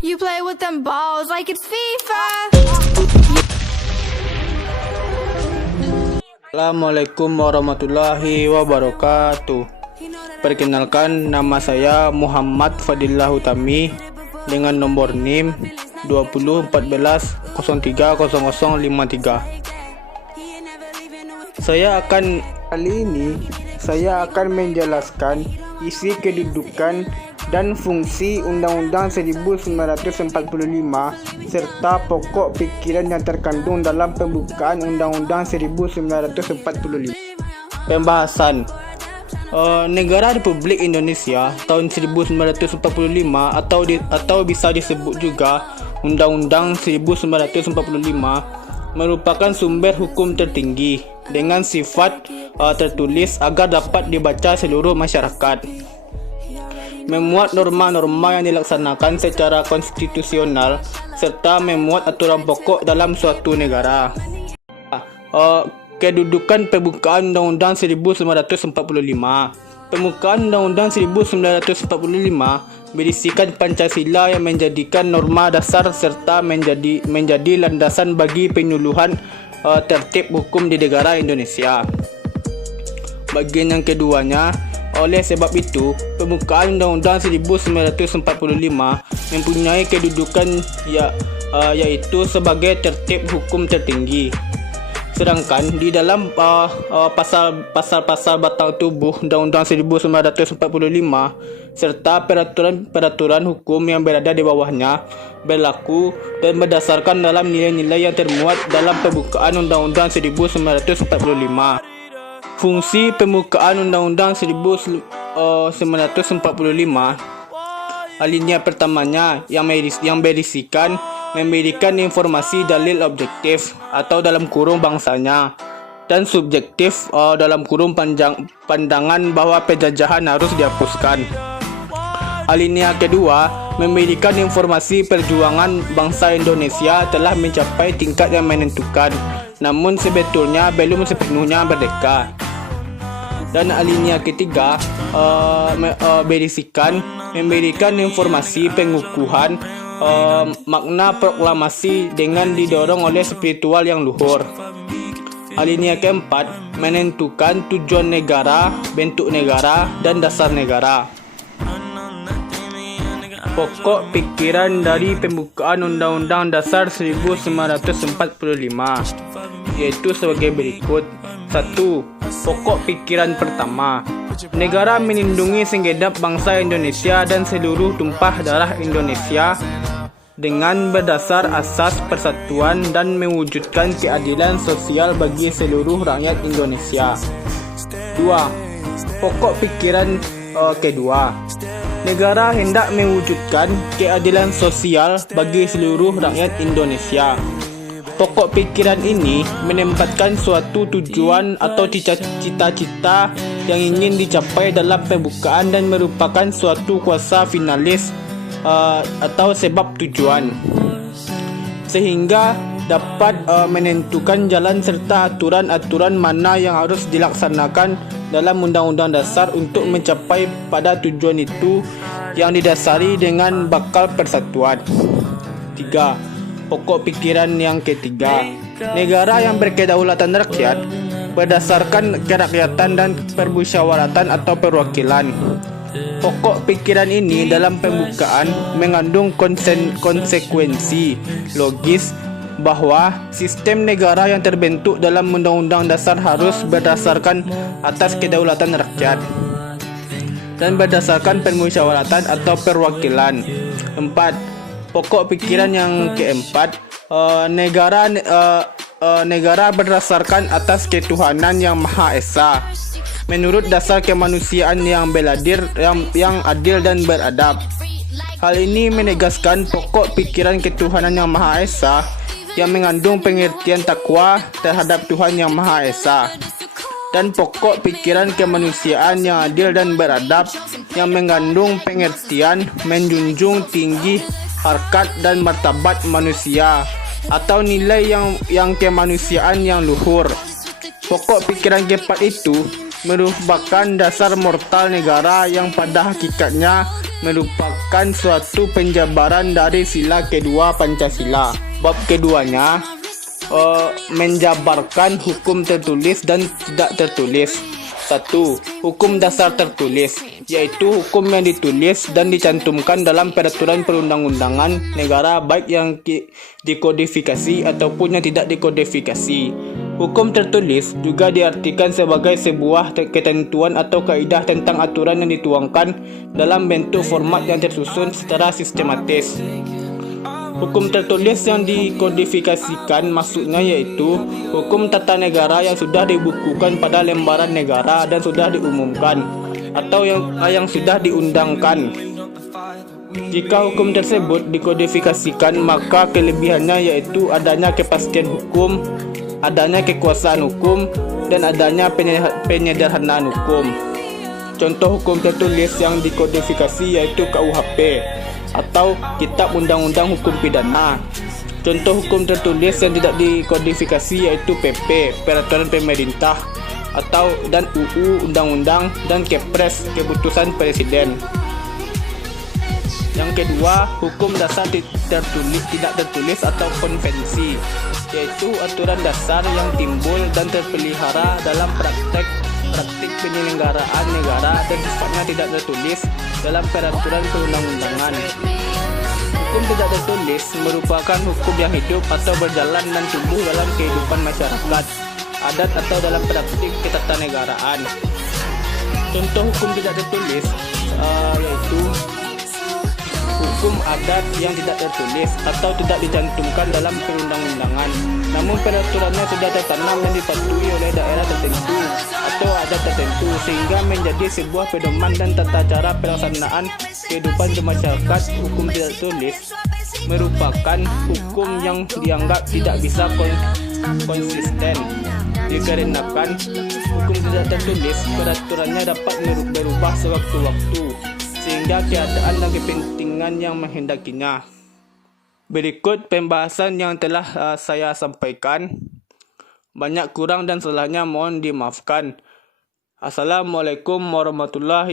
You play with them balls like it's FIFA. Assalamualaikum warahmatullahi wabarakatuh. Perkenalkan, nama saya Muhammad Fadillah Utami dengan nomor NIM 2014 Kali ini saya akan menjelaskan isi kedudukan dan fungsi Undang-Undang 1945 serta pokok pikiran yang terkandung dalam pembukaan Undang-Undang 1945. Pembahasan Negara Republik Indonesia tahun 1945 atau bisa disebut juga Undang-Undang 1945 merupakan sumber hukum tertinggi dengan sifat tertulis agar dapat dibaca seluruh masyarakat. Memuat norma-norma yang dilaksanakan secara konstitusional serta memuat aturan pokok dalam suatu negara. Kedudukan pembukaan Undang-Undang 1945. Pembukaan Undang-Undang 1945 berisikan Pancasila yang menjadikan norma dasar serta menjadi landasan bagi penyuluhan tertib hukum di negara Indonesia. Bagian yang keduanya, oleh sebab itu, pembukaan Undang-Undang 1945 mempunyai kedudukan yaitu sebagai tertib hukum tertinggi. Sedangkan di dalam pasal-pasal batang tubuh Undang-Undang 1945 serta peraturan hukum yang berada di bawahnya berlaku dan berdasarkan dalam nilai-nilai yang termuat dalam pembukaan Undang-Undang 1945. Fungsi pembukaan Undang-Undang 1945. Alinea pertamanya yang berisikan memberikan informasi dalil objektif atau dalam kurung bangsanya dan subjektif dalam kurung pandangan bahwa penjajahan harus dihapuskan. Alinea kedua memberikan informasi perjuangan bangsa Indonesia telah mencapai tingkat yang menentukan, namun sebetulnya belum sepenuhnya merdeka. Dan alinea ketiga memberikan informasi pengukuhan makna proklamasi dengan didorong oleh spiritual yang luhur. Alinea keempat menentukan tujuan negara, bentuk negara, dan dasar negara. Pokok pikiran dari pembukaan Undang-Undang Dasar 1945 yaitu sebagai berikut. 1. Pokok pikiran pertama. Negara melindungi segenap bangsa Indonesia dan seluruh tumpah darah Indonesia dengan berdasar asas persatuan dan mewujudkan keadilan sosial bagi seluruh rakyat Indonesia. 2. Pokok pikiran kedua. Negara hendak mewujudkan keadilan sosial bagi seluruh rakyat Indonesia. Pokok pikiran ini menempatkan suatu tujuan atau cita-cita yang ingin dicapai dalam pembukaan dan merupakan suatu kuasa finalis atau sebab tujuan, sehingga dapat menentukan jalan serta aturan-aturan mana yang harus dilaksanakan dalam Undang-Undang Dasar untuk mencapai pada tujuan itu yang didasari dengan bakal persatuan. 3. Pokok pikiran yang ketiga. Negara yang berkedaulatan rakyat berdasarkan kerakyatan dan permusyawaratan atau perwakilan. Pokok pikiran ini dalam pembukaan mengandung konsekuensi logis bahwa sistem negara yang terbentuk dalam Undang-Undang Dasar harus berdasarkan atas kedaulatan rakyat dan berdasarkan permusyawaratan atau perwakilan. 4. Pokok pikiran yang keempat, negara berdasarkan atas ketuhanan yang Maha Esa menurut dasar kemanusiaan yang beladir, yang adil dan beradab. Hal ini menegaskan pokok pikiran ketuhanan yang Maha Esa yang mengandung pengertian takwa terhadap Tuhan yang Maha Esa, dan pokok pikiran kemanusiaan yang adil dan beradab yang mengandung pengertian menjunjung tinggi harkat dan martabat manusia atau nilai yang kemanusiaan yang luhur. Pokok pikiran keempat itu merupakan dasar mortal negara yang pada hakikatnya merupakan suatu penjabaran dari sila kedua Pancasila. Bab keduanya menjabarkan hukum tertulis dan tidak tertulis. 1. Hukum dasar tertulis, yaitu hukum yang ditulis dan dicantumkan dalam peraturan perundang-undangan negara baik yang dikodifikasi ataupun yang tidak dikodifikasi. Hukum tertulis juga diartikan sebagai sebuah ketentuan atau kaidah tentang aturan yang dituangkan dalam bentuk format yang tersusun secara sistematis. Hukum tertulis yang dikodifikasikan maksudnya yaitu hukum tata negara yang sudah dibukukan pada lembaran negara dan sudah diumumkan atau yang sudah diundangkan. Jika hukum tersebut dikodifikasikan, maka kelebihannya yaitu adanya kepastian hukum, adanya kekuasaan hukum, dan adanya penyederhanaan hukum. Contoh hukum tertulis yang dikodifikasi yaitu KUHP atau Kitab Undang-Undang Hukum Pidana. Contoh hukum tertulis yang tidak dikodifikasi yaitu PP, Peraturan Pemerintah, dan UU, Undang-Undang, dan Kepres, Keputusan Presiden. Yang kedua, hukum dasar tidak tertulis atau konvensi, yaitu aturan dasar yang timbul dan terpelihara dalam praktik penyelenggaraan negara dan sifatnya tidak tertulis dalam peraturan perundang-undangan. Hukum tidak tertulis merupakan hukum yang hidup atau berjalan dan tumbuh dalam kehidupan masyarakat, adat atau dalam praktik ketatanegaraan. Contoh hukum tidak tertulis yaitu hukum adat yang tidak tertulis atau tidak dicantumkan dalam perundang-undangan, namun peraturannya sudah tertanam dan dipatuhi oleh daerah tertentu atau adat tertentu sehingga menjadi sebuah pedoman dan tata cara pelaksanaan kehidupan masyarakat. Hukum tidak tertulis merupakan hukum yang dianggap tidak bisa konsisten dikarenakan hukum tidak tertulis peraturannya dapat berubah sewaktu-waktu sehingga keadaan dan kepentingan yang menghendakinya. Berikut pembahasan yang telah saya sampaikan. Banyak kurang dan salahnya mohon dimaafkan. Assalamualaikum warahmatullahi